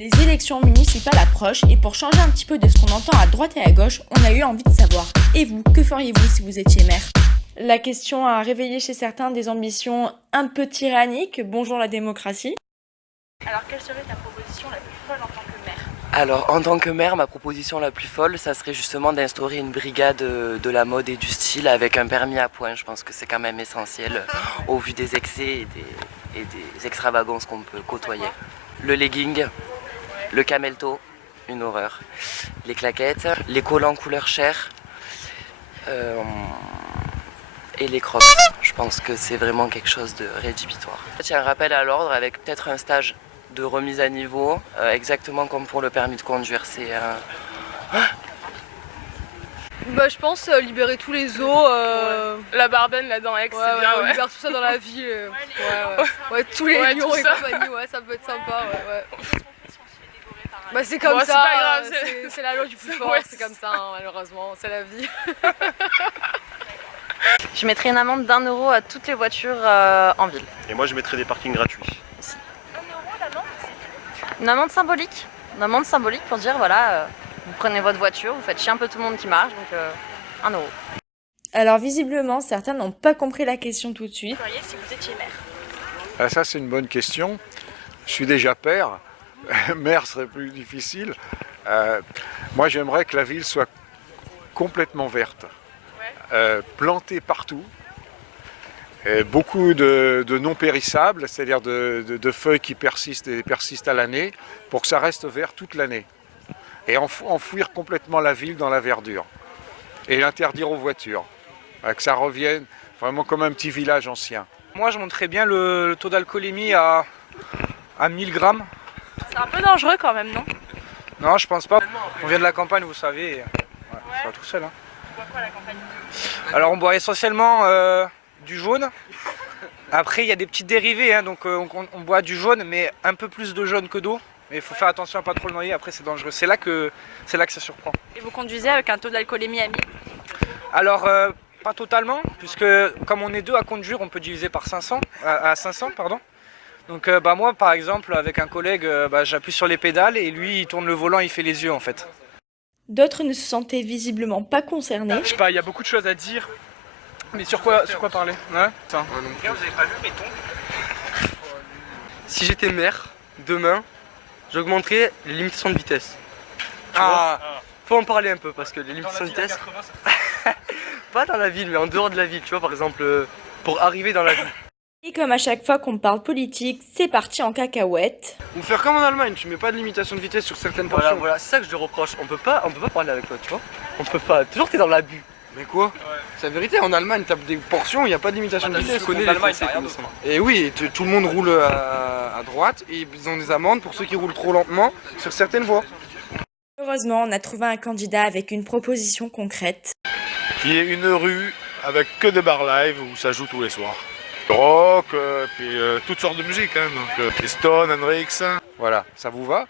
Les élections municipales approchent et pour changer un petit peu de ce qu'on entend à droite et à gauche, on a eu envie de savoir. Et vous, que feriez-vous si vous étiez maire? La question a réveillé chez certains des ambitions un peu tyranniques. Bonjour la démocratie. Alors quelle serait ta proposition la plus folle en tant que maire? Alors, en tant que maire, ma proposition la plus folle, ça serait justement d'instaurer une brigade de la mode et du style avec un permis à points. Je pense que c'est quand même essentiel au vu des excès et des extravagances qu'on peut côtoyer. Le legging, le camel-toe, une horreur. Les claquettes, les collants couleur chair et les crocs. Je pense que c'est vraiment quelque chose de rédhibitoire. Il y a un rappel à l'ordre avec peut-être un stage de remise à niveau, exactement comme pour le permis de conduire. C'est je pense libérer tous les zoos. La Barbenne là dans Aix, c'est bien. Libérer tout ça dans la ville. Tous les lions et compagnie, ça peut être sympa. C'est comme ça, c'est pas grave, c'est la loi du plus fort, c'est comme ça, malheureusement, c'est la vie. Je mettrais une amende d'1 euro à toutes les voitures en ville. Et moi je mettrais des parkings gratuits. 1 euro l'amende? Une amende symbolique. Une amende symbolique pour dire voilà, vous prenez votre voiture, vous faites chier un peu tout le monde qui marche, donc 1 euro. Alors visiblement, certains n'ont pas compris la question tout de suite. Que feriez si vous étiez maire? Ça c'est une bonne question. Je suis déjà père. Maire serait plus difficile. Moi j'aimerais que la ville soit complètement verte. Plantée partout. Beaucoup de non périssables, c'est-à-dire de feuilles qui persistent et persistent à l'année, pour que ça reste vert toute l'année. Et enfouir complètement la ville dans la verdure. Et l'interdire aux voitures. Que ça revienne vraiment comme un petit village ancien. Moi je monterais bien le taux d'alcoolémie à 1000 grammes. C'est un peu dangereux quand même, non? Non, je pense pas. On vient de la campagne, vous savez. C'est pas tout seul. On boit quoi à la campagne? Alors on boit essentiellement du jaune. Après il y a des petites dérivées, donc on boit du jaune, mais un peu plus de jaune que d'eau. Mais il faut faire attention à pas trop le noyer, après c'est dangereux. C'est là que ça surprend. Et vous conduisez avec un taux d'alcoolémie à 1000? Alors pas totalement, puisque comme on est deux à conduire, on peut diviser par 500, à 500 pardon. Donc moi par exemple avec un collègue, j'appuie sur les pédales et lui il tourne le volant, il fait les yeux en fait. D'autres ne se sentaient visiblement pas concernés. Je sais pas, il y a beaucoup de choses à dire. Mais sur quoi parler? Ouais, ça. Vous avez pas vu mes tons? Si j'étais maire, demain, j'augmenterais les limitations de vitesse. Faut en parler un peu parce que les limitations de vitesse... pas dans la ville, mais en dehors de la ville, tu vois, par exemple, pour arriver dans la ville. Et comme à chaque fois qu'on parle politique, c'est parti en cacahuète. Ou faire comme en Allemagne, tu mets pas de limitation de vitesse sur certaines portions. Voilà, c'est ça que je te reproche. On peut pas parler avec toi, tu vois. On peut pas. Toujours t'es dans l'abus. Mais quoi? C'est la vérité, en Allemagne, t'as des portions, il n'y a pas de limitation de vitesse. Tu connais l'Allemagne, c'est rien. Et oui, tout le monde roule à droite et ils ont des amendes pour ceux qui roulent trop lentement sur certaines voies. Heureusement, on a trouvé un candidat avec une proposition concrète. Qui est une rue avec que des bars live où ça joue tous les soirs. Rock, puis toutes sortes de musique, donc les Stones, Hendrix. Voilà, ça vous va?